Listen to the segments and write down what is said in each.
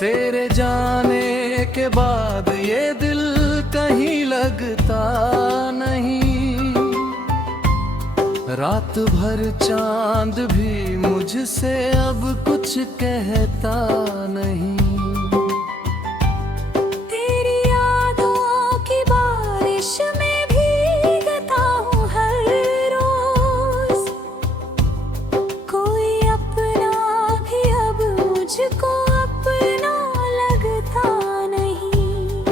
तेरे जाने के बाद ये दिल कहीं लगता नहीं। रात भर चांद भी मुझसे अब कुछ कहता नहीं। तेरी यादों की बारिश में भीगता हूँ हर रोज। कोई अपना भी अब मुझको अपना लगता नहीं।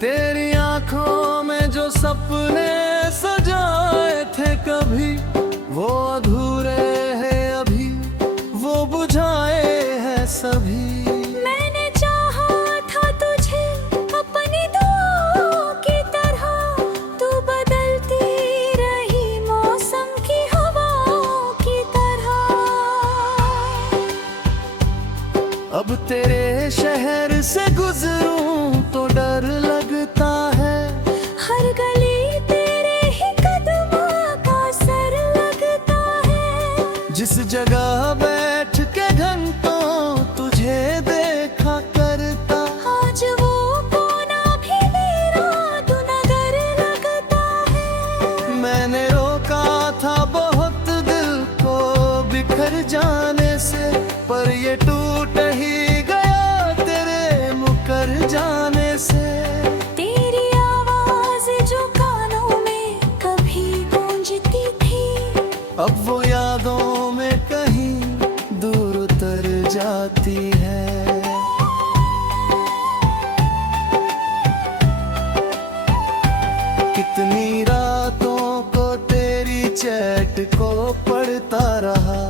तेरी आंखों में जो सपने सजाए थे कभी, वो अधूरे हैं अभी, वो बुझाए हैं सभी। मैंने चाहा था तुझे अपनी दुआओं की तरह, तू बदलती रही मौसम की हवाओं की तरह। अब तेरे शहर से गुजरूं तो डर लगता है। हर गली तेरे ही कदमों का असर लगता है। जिस जगह बैठ के घंटों तुझे देखा करता, आज वो कोना भी मेरा दुनगर लगता है। मैंने रोका था बहुत दिल को बिखर जाने से, पर ये टूट ही गया तेरे मुकर जाने से। तेरी आवाज जो कानों में कभी गूंजती थी, अब वो यादों में कहीं दूर उतर जाती है। कितनी रातों को तेरी चैट को पढ़ता रहा,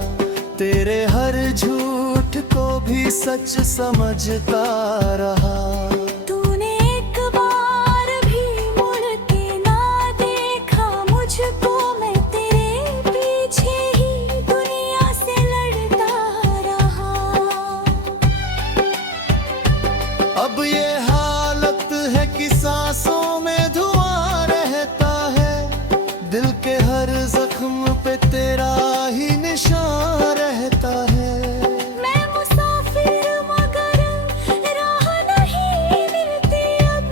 तेरे हर झूठ को भी सच समझता रहा। तूने एक बार भी मुड़ के ना देखा मुझको, मैं तेरे पीछे ही दुनिया से लड़ता रहा। अब ये हालत है कि सांसों में धुआं रहता है, दिल के हर जख्म पे तेरा ही निशान रहता है। मैं मुसाफिर मगर राह नहीं मिलती अब,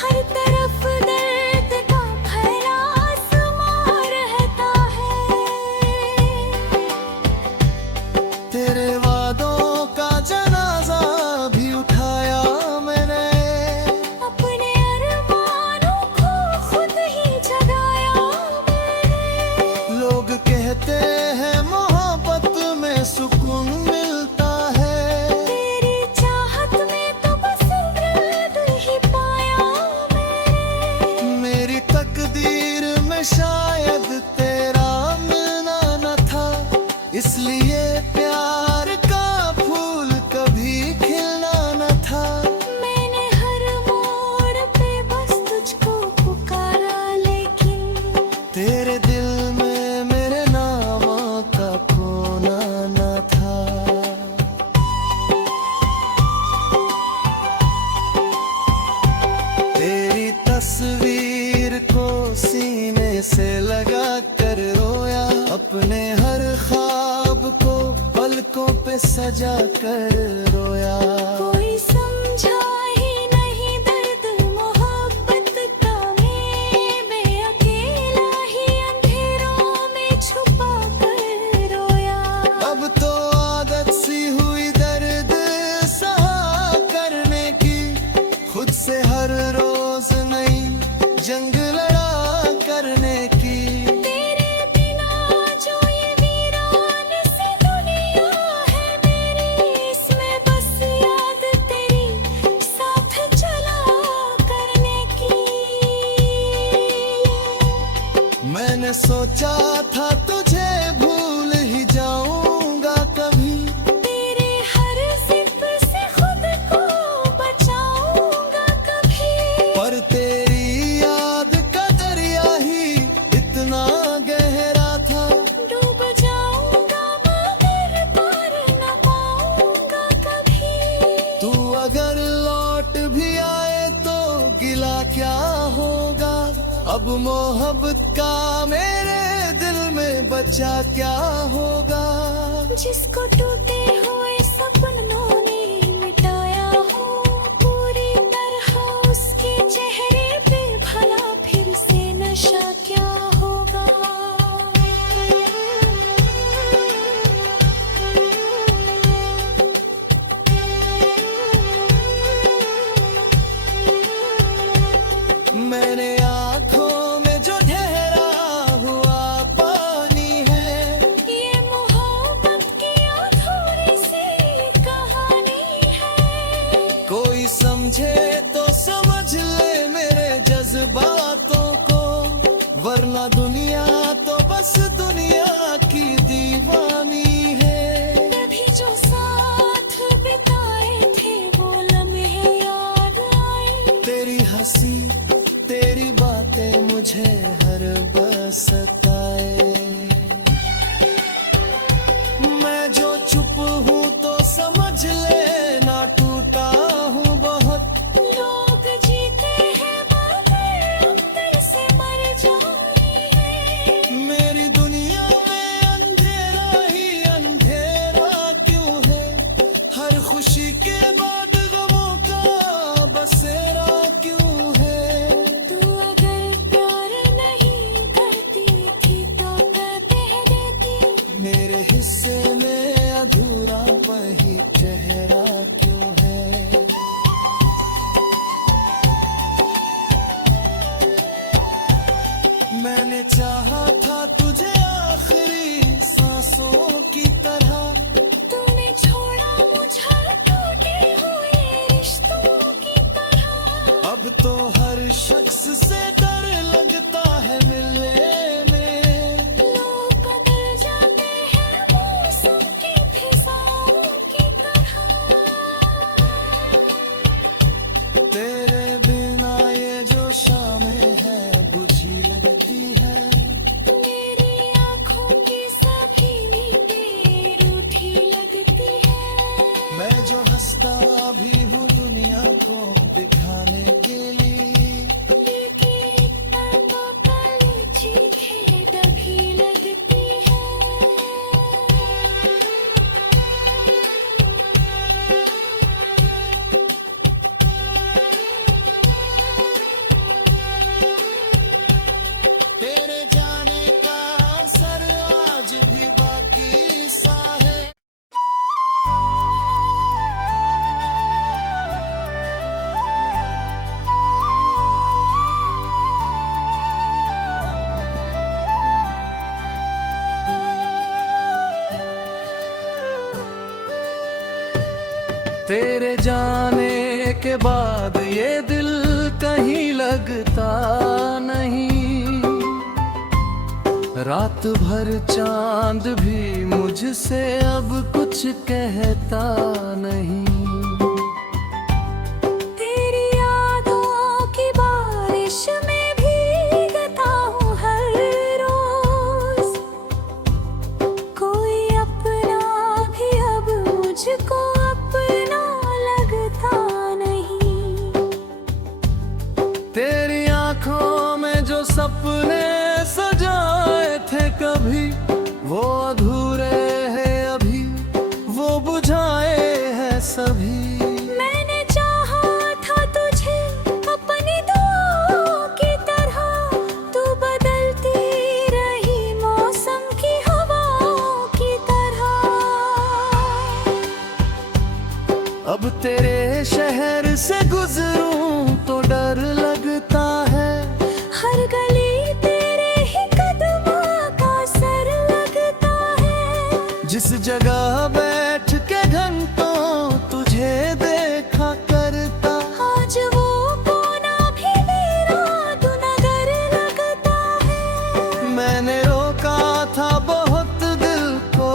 हर तरफ दर्द का फैला आसमां रहता है। तेरे वादों का जनाजा भी उठाया मैंने, अपने अरमानों को खुद ही जगाया मैंने। लोग कहते हैं मोहब्बत में सुकून मिलता है, तेरी चाहत में तो बस दर्द ही पाया मैंने। मेरी तकदीर में शायद तेरा मिलना न था, इसलिए प्यार का फूल कभी खिलना न था। मैंने हर मोड़ पे बस तुझको पुकारा, लेकिन तेरे दिल में मेरे नामों का कोना न था। तेरी तस्वीर को सीने से लगा कर रोया, अपने हर ख्वाब को पलकों पे सजा कर रोया। कोई समझा ही नहीं दर्द मोहब्बत का, मैं अकेला ही अंधेरों में छुपा कर रोया। अब तो आदत सी हुई दर्द सहा करने की, खुद से हर रोज नई जंग लड़ा करने की। तेरे बिना जो ये वीरान सी दुनिया है मेरी, इसमें बस याद तेरी साथ चला करने की। मैंने सोचा था तुझे भूल ही जाऊंगा कभी, तेरे हर जिक्र से खुद को बचाऊंगा कभी। पर तेरी याद का दरिया ही इतना गहरा था, डूब जाऊंगा मगर पार न पाऊंगा कभी। तू अगर लौट भी आए तो गिला क्या होगा। अब मोहब्बत का मेरे दिल में बचा क्या होगा। जिसको टूटे हुए सपनों ने दुनिया तो बस दुनिया की दीवानी है। तभी जो साथ बिताए थे वो लम्हे याद आए। तेरी हंसी तेरी बातें मुझे हर बस सताए। मैं जो चुप हूँ तो समझ ले ना टूटा हूँ बहुत। लोग जीते हैं मगर अंदर से मर जाने हैं। मेरी दुनिया में अंधेरा ही अंधेरा क्यों है? हर खुशी के बाद गमों का बसेरा क्यों है? तू अगर प्यार नहीं करती थी तो कह देती। मेरे हिस्से में अधूरा वही चेहरा क्यों है? मैंने चाहा था तुझे आखिरी सांसों की तरह। तूने छोड़ा मुझे टूटे हुए रिश्तों की तरह। अब तो हर शख्स से डर लगता है मिलने में। लोग बदल जाते हैं मौसम की फिजाओं की तरह। तेरे बिना ये जो शामें है बुझी लगती है। मेरी आँखों की सभी नींदें रूठी लगती है। मैं जो हंसता भी हूँ दुनिया को दिखाने के लिए। लेकिन पल पल चीखें दबी लगती है। तेरे जाने का असर आज भी बाकी सा है। तेरे जाने के बाद ये दिल कहीं लगता नहीं। रात भर चांद भी मुझसे अब कुछ कहता नहीं। तेरी यादों की बारिश में भीगता हूँ हर रोज। कोई अपना भी अब मुझको अपना लगता नहीं। तेरी आंखों में जो सपने सजाए थे कभी वो अधूरे हैं अभी, वो बुझाए हैं सभी। मैंने चाहा था तुझे अपनी दुआओं की तरह। तू बदलती रही मौसम की हवाओं की तरह। अब तेरे शहर से गुजरूं तो डर लगता है। हर गली तेरे ही कदमों का असर लगता है। जिस जगह बैठ के घंटों तुझे देखा करता। आज वो कोना भी मेरा दुनगर लगता है। मैंने रोका था बहुत दिल को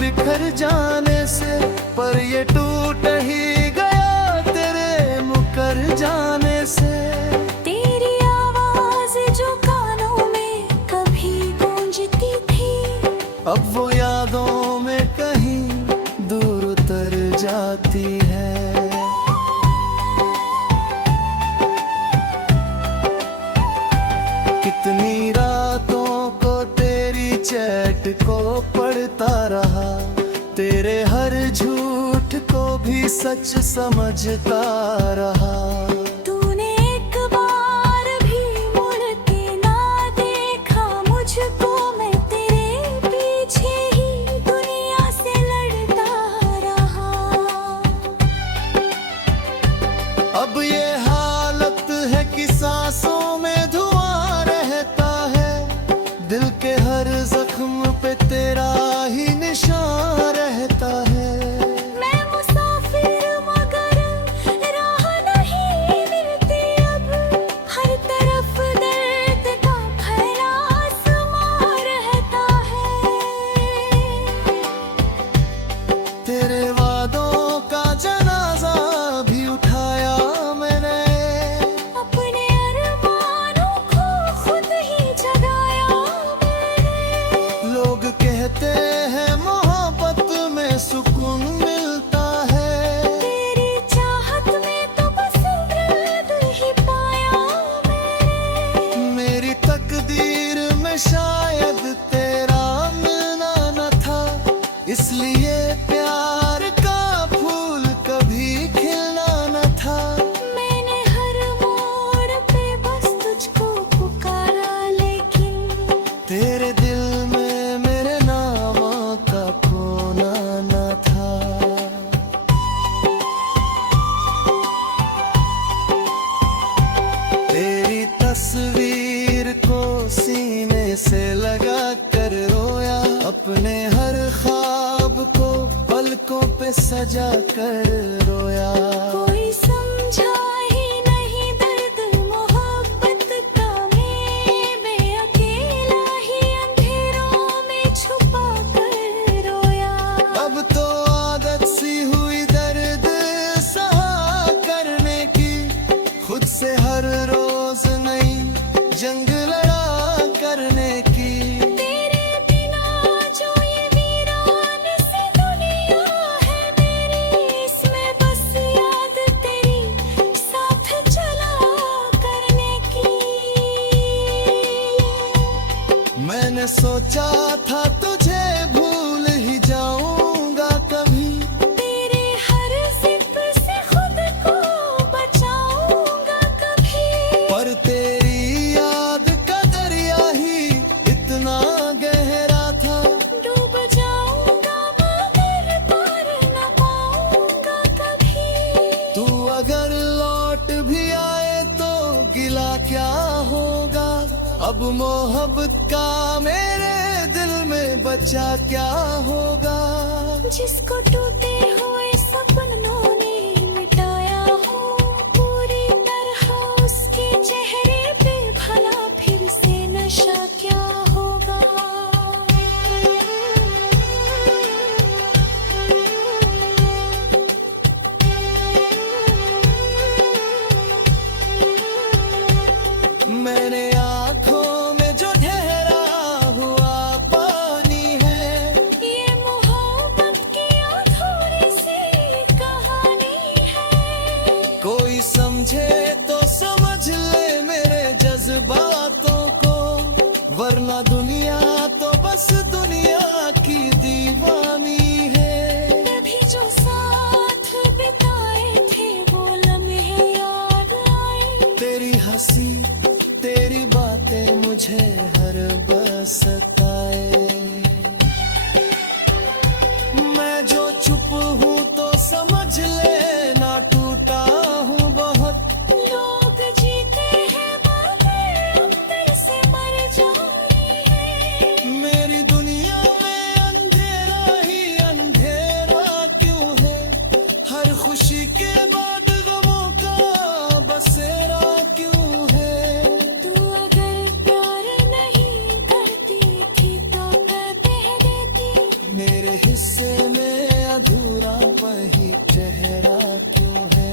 बिखर जाने से, पर ये टूट ही गया तेरे मुकर जाने से। तेरी आवाज जो कानों में कभी गूंजती थी अब वो यादों में कहीं दूर उतर जाती है। कितनी रातों को तेरी चैट को पढ़ता रहा। तेरे हर झूठ को भी सच समझता रहा। तूने एक बार भी मुड़ के ना देखा मुझको। मैं तेरे पीछे ही दुनिया से लड़ता रहा। अब ये हालत है कि सांसों में धुआं रहता है। दिल के हर जख्म पे तेरा ही निशान रहता है। मैं मुसाफिर मगर राह नहीं इसलिए प्यार का फूल कभी खिलना न था। मैंने हर मोड़ पे बस तुझको पुकारा, लेकिन तेरे दिल में मेरे नाम का कोना न था। तेरी तस्वीर को सीने से लगा कर रोया, अपने हर ख्वाब को पलकों पे सजा कर रोया। कोई समझा ही नहीं दर्द मोहब्बत का, मैं अकेला ही अंधेरों में छुपा कर रोया। अब तो आदत सी हुई दर्द सहा करने की, खुद से हर रोज नई जंग लड़ा करने की। तेरे बिना जो ये वीरान सी दुनिया है मेरी, इसमें बस याद तेरी साथ चला करने की। मैंने सोचा था तुझे भूल ही जाऊंगा कभी, तेरे हर जिक्र से खुद को बचाऊंगा कभी। पर तेरी याद का दरिया ही इतना गहरा था। डूब जाऊंगा मगर पार न पाऊंगा कभी। तू अगर लौट भी आए तो गिला क्या होगा, अब मोहब्बत का मेरे दिल में बचा क्या होगा। जिसको टूटे हुए सपनों ने मिटाया हो पूरी तरह, उसके चेहरे पे भला फिर से नशा क्या होगा। मैंने आँखों में जो ठहरा हुआ पानी है, ये मोहब्बत की अधूरी सी कहानी है। कोई समझे तो समझ ले मेरे जज्बातों को, वरना दुनिया तो बस दुनिया की दीवानी है। तभी जो साथ बिताए थे वो लम्हे याद आए। तेरी हंसी तेरी बातें मुझे हर बस सताए। मैं जो चुप हूँ तो समझ ले ना टूटा हूँ बहुत। लोग जीते हैं मगर अंदर से मर जाते हैं। मेरी दुनिया में अंधेरा ही अंधेरा क्यों है, हर खुशी के बाद गमों का बसेरा क्यों है। तू अगर प्यार नहीं करती थी तो कह देती, मेरे हिस्से में अधूरा वही चेहरा क्यों है।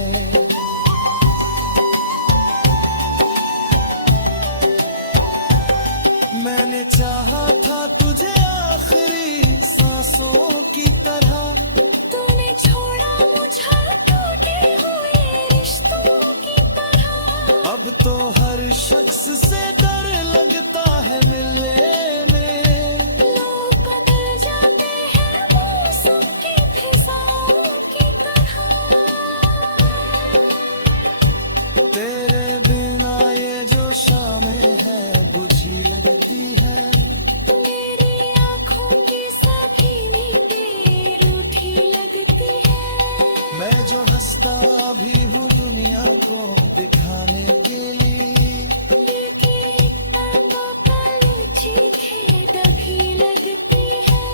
मैंने चाहा था तुझे आखिरी सांसों की तरह, तूने छोड़ा मुझे टूटे हुए रिश्तों की तरह। अब तो हर शख्स से डर लगता है मिलने में। लोग बदल जाते हैं मौसम की फिजाओं की तरह। तेरे बिना ये जो शामें है बुझी लगती है। मेरी आँखों की सभी नींदें रूठी लगती है। मैं जो हंसता भी हूँ दुनिया को दिखाने के लिए, लेकिन तड़पों पर चीखें दबी लगती है।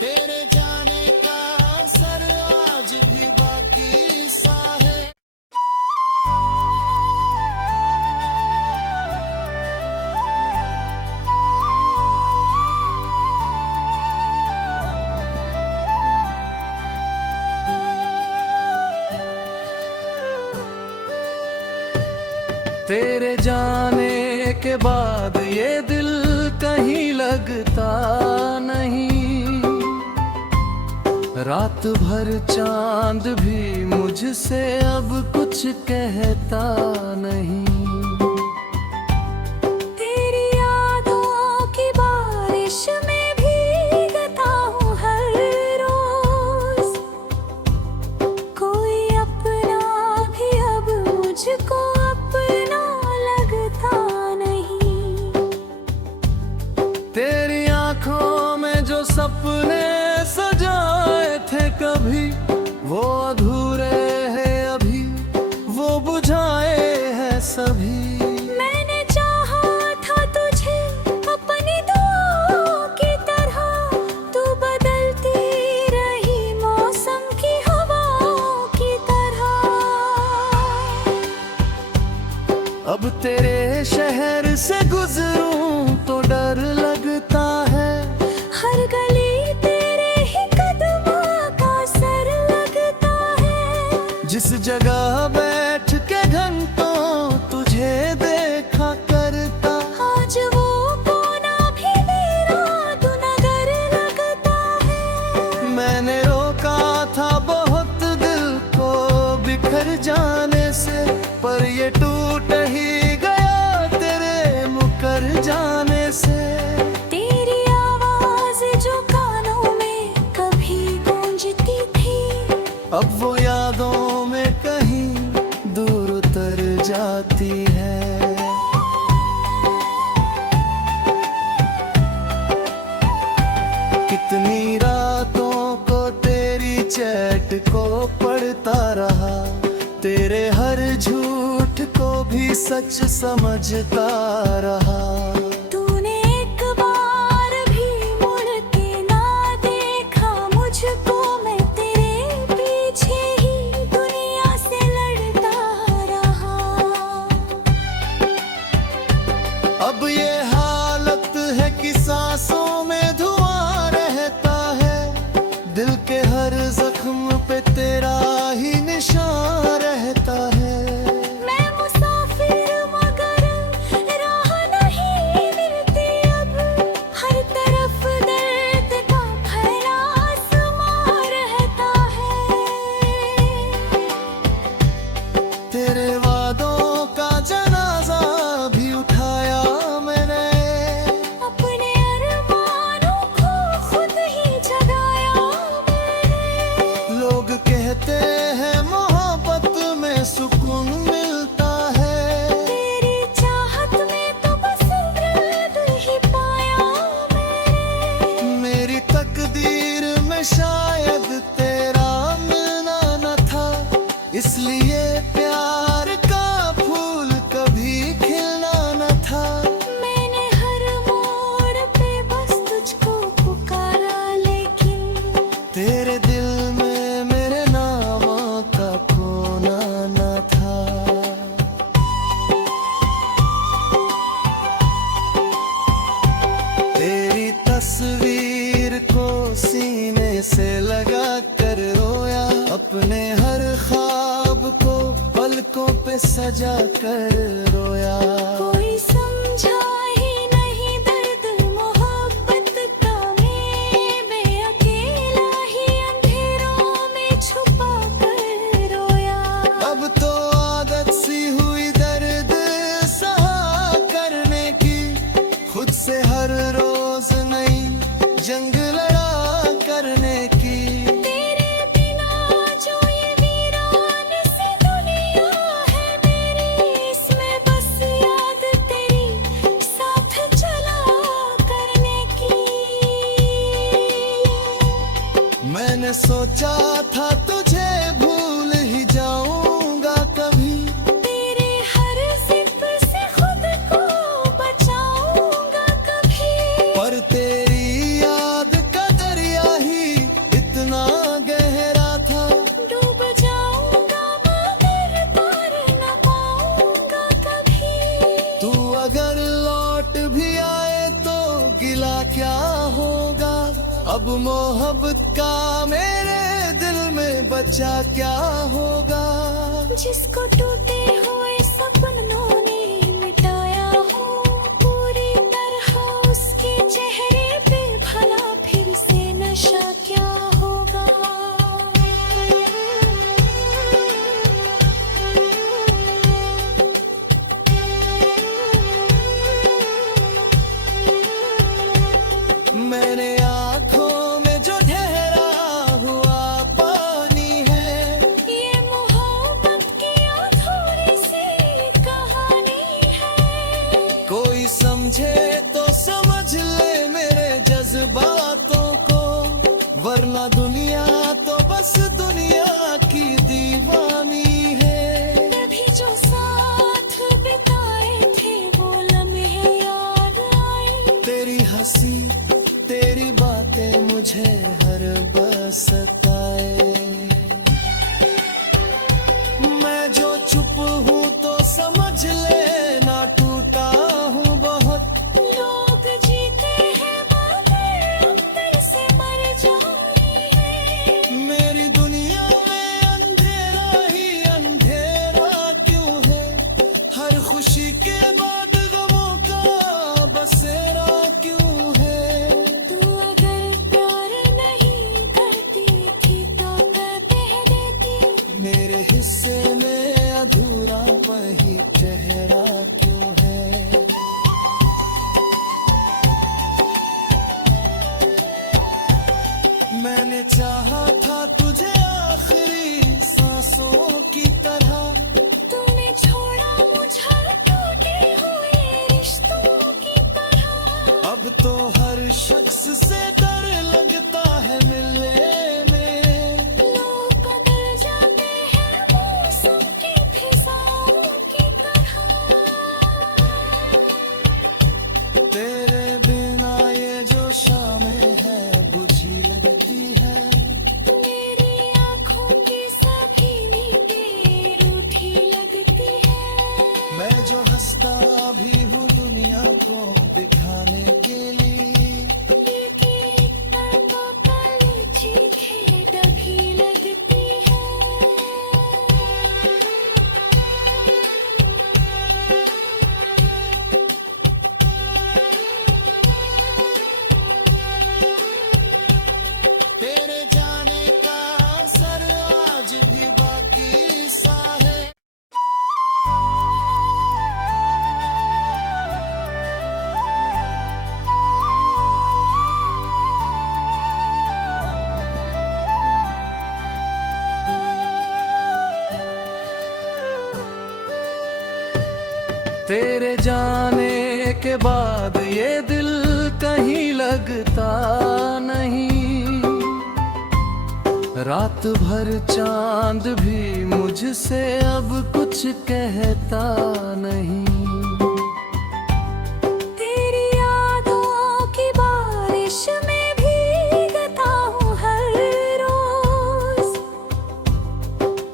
तेरे जाने का असर आज भी बाकी सा है। तेरे जाने के बाद ये दिल कहीं लगता नहीं, रात रात भर चांद भी मुझसे अब कुछ कहता नहीं। तेरी यादों की बारिश में भीगता हूँ हर रोज, कोई अपना भी अब मुझको अपना लगता नहीं। तेरी आंखों में जो सपने सजाए थे कभी, वो अधूरे हैं अभी, वो बुझाए हैं सभी। मैंने चाहा था तुझे अपनी दुआओं की तरह, तू बदलती रही मौसम की हवाओं की तरह। अब तेरे शहर से गुजरूं तो डर लगता है, हर गली तेरे ही कदमों का असर लगता है। जिस जगह बैठ के घंटों तुझे देखा करता, आज वो कोना भी मेरा दुनगर लगता है। मैंने रोका था बहुत दिल को बिखर जाने से, पर ये टूट ही गया तेरे मुकर जाने से। तेरी आवाज जो कानों में कभी गूंजती थी, अब वो यादों में कहीं दूर उतर जाती है। कितनी रातों को तेरी चैट को पढ़ता रहा, तेरे हर झूठ को भी सच समझता रहा। तूने एक बार भी मुड़ के ना देखा मुझको, मैं तेरे पीछे ही दुनिया से लड़ता रहा। अब ये हालत है कि सांसों में धुआं रहता है, दिल के हर जख्म पे तेरा ही निशान रहता है। मैं मुसाफिर मगर राह नहीं मिलती अब, हर तरफ दर्द का फैला आसमां रहता है। तेरे वादों का जनाजा भी उठाया मैंने, अपने अरमानों को खुद ही जगाया मैंने। लोग कहते हैं मोहब्बत में सुकून मिलता है, तेरी चाहत में तो बस दर्द ही पाया मैंने। मेरी तकदीर में शायद तेरा मिलना न था, इसलिए प्यार का फूल कभी खिलना न था। मैंने हर मोड़ पे बस तुझको पुकारा, लेकिन तेरे दिल में मेरे नामों का खोना न था। तेरी तस्वीर को सीने से लगा कर रोया, अपने हर ख्वाब को पलकों पे सजा कर रोया। कोई समझा ही नहीं दर्द मोहब्बत का, मैं अकेला ही अंधेरों में छुपा कर रोया। अब तो आदत सी हुई दर्द सहा करने की, खुद से हर रोज नई जंग लड़ा करने की। तेरे बिना जो ये वीरान सी दुनिया है मेरी, इसमें बस याद तेरी साथ चला करने की। मैंने सोचा था तुझे भूल ही जाऊंगा कभी, तेरे हर जिद से खुद को बचाऊंगा कभी। पर तेरी याद का दरिया ही इतना गहरा था, डूब जाऊंगा मगर पार न पाऊंगा कभी। तू अगर लौट भी आए तो गिला क्या होगा, अब मोहब्बत का मेरे दिल में बचा क्या होगा। जिसको टूटे हुए सपनों ने मिटाया हो पूरी तरह, उसके चेहरे पे भला फिर से नशा क्या होगा। वरना दुनिया तो बस दुनिया की दीवानी है। तभी जो साथ बिताए थे वो लम्हे याद आए। तेरी हंसी तेरी बातें मुझे हर बस सताए। मैं जो चुप हूँ तो समझ ले ना टूटा हूँ बहुत। लोग जीते हैं बातें अंदर से मर जाती है। मेरी दुनिया में अंधेरा ही अंधेरा क्यों है। हर खुशी के बाद गमों का बसेरा क्यों है। तू अगर प्यार नहीं करती थी तो कह देती। मेरे हिस्से में अधूरा वही चेहरा क्यों है। मैंने चाहा था तुझे आखिरी सांसों की तरह। तूने छोड़ा मुझे टूटे हुए रिश्तों की तरह। अब तो हर शख्स से डर लगता है मिलने में। लोग बदल जाते हैं मौसम की फिजाओं की तरह। तेरे बिना ये जो शामें है बुझी लगती है। मेरी आँखों की सभी नींदें रूठी लगती है। मैं जो हंसता भी हूँ दुनिया को दिखाने के लिए। लेकिन तो पल चीखे डभी लगती है। तेरे जाने का असर आज भी बाकी सा है। तेरे जाने के बाद ये दिल कहीं लगता नहीं। रात भर चांद भी मुझसे अब कुछ कहता नहीं। तेरी यादों की बारिश में भीगता हूँ हर रोज।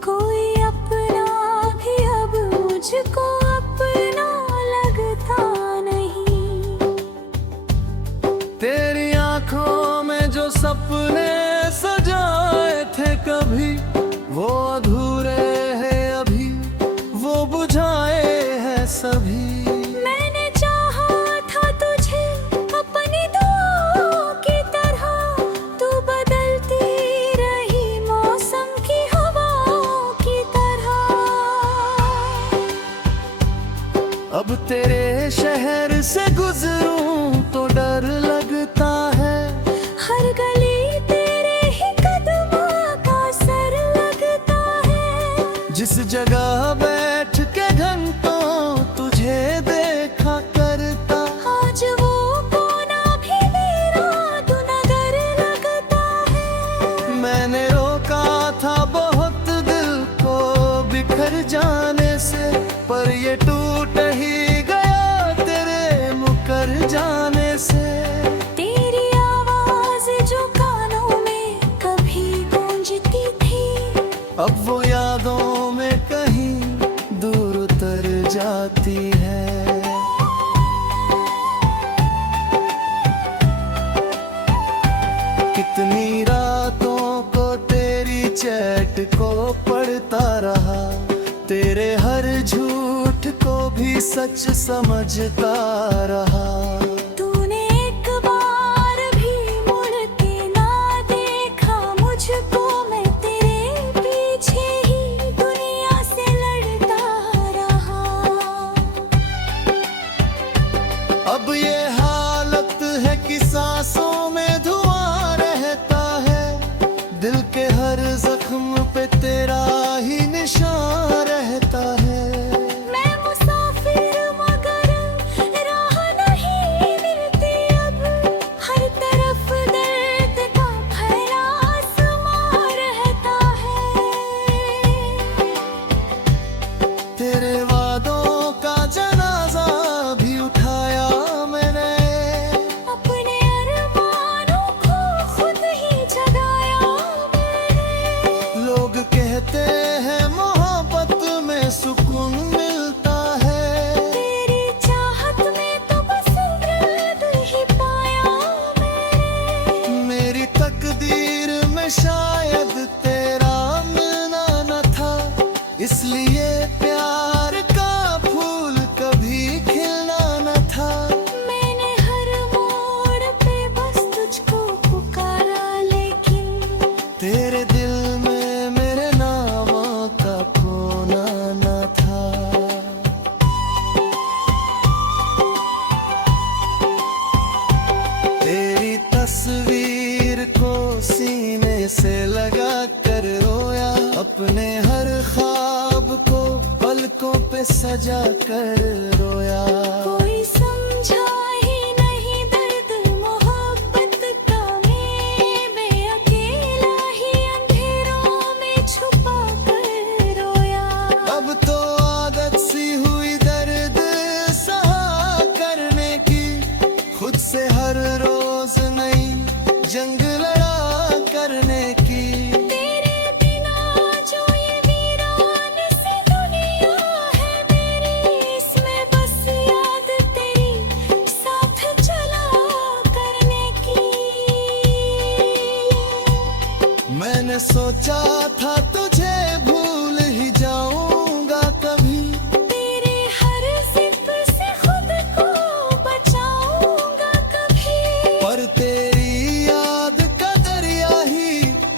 कोई अपना भी अब मुझको अपना लगता नहीं। तेरी आंखों में जो सपने सजाए थे कभी वो अधूरे हैं अभी। वो बुझाए हैं सभी। मैंने चाहा था तुझे अपनी दुआओं की तरह। तू बदलती रही मौसम की हवाओं की तरह। अब तेरे शहर से गुजरूं तो डर लगता है। हर गली तेरे ही कदमों का असर लगता है। जिस जगह बैठ के घंटों तुझे देखा करता। आज वो कोना भी मेरा दुनगर लगता है। मैंने रोका था बहुत दिल को बिखर जाने से। पर ये टूट ही गया तेरे मुकर जाने से। तेरी आवाज जो कानों में कभी गूंजती थी। अब वो यादों में कहीं दूर उतर जाती है। कितनी रातों को तेरी चैट को पढ़ता रहा। तेरे हर झूठ को भी सच समझता रहा। तूने एक बार भी मुड़ के ना देखा मुझको। मैं तेरे पीछे ही दुनिया से लड़ता रहा। अब ये हालत है कि सांसों में धुआं रहता है। दिल के हर जख्म पे तेरा ही निशान रहता है। मैं मुसाफिर मगर राह नहीं इसलिए प्यार का फूल कभी खिलना न था। मैंने हर मोड़ पे बस तुझको पुकारा, लेकिन तेरे दिल में मेरे नामों का खोना न था। तेरी तस्वीर को सीने से लगा कर रोया, अपने हर ख्वाब को पलकों पे सजा कर रोया। कोई समझा ही नहीं दर्द मोहब्बत का, मैं अकेला ही अंधेरों में छुपा कर रोया। अब तो आदत सी हुई दर्द सहा करने की, खुद से हर रोज नई जंग लड़ा करने की। तेरे बिना जो ये वीरान सी दुनिया है मेरी, इसमें बस याद तेरी साथ चला करने की। मैंने सोचा था तुझे भूल ही जाऊंगा कभी, तेरे हर जिद से खुद को बचाऊंगा कभी। पर तेरी याद का दरिया ही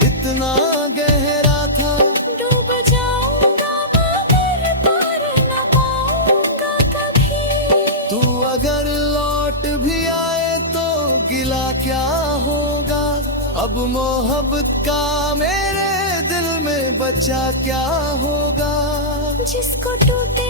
इतना गहरा था। डूब जाऊंगा मगर पार न पाऊंगा कभी। तू अगर लौट भी आए तो गिला क्या होगा, अब मोहब्बत का मेरे दिल में बचा क्या होगा। जिसको टूटे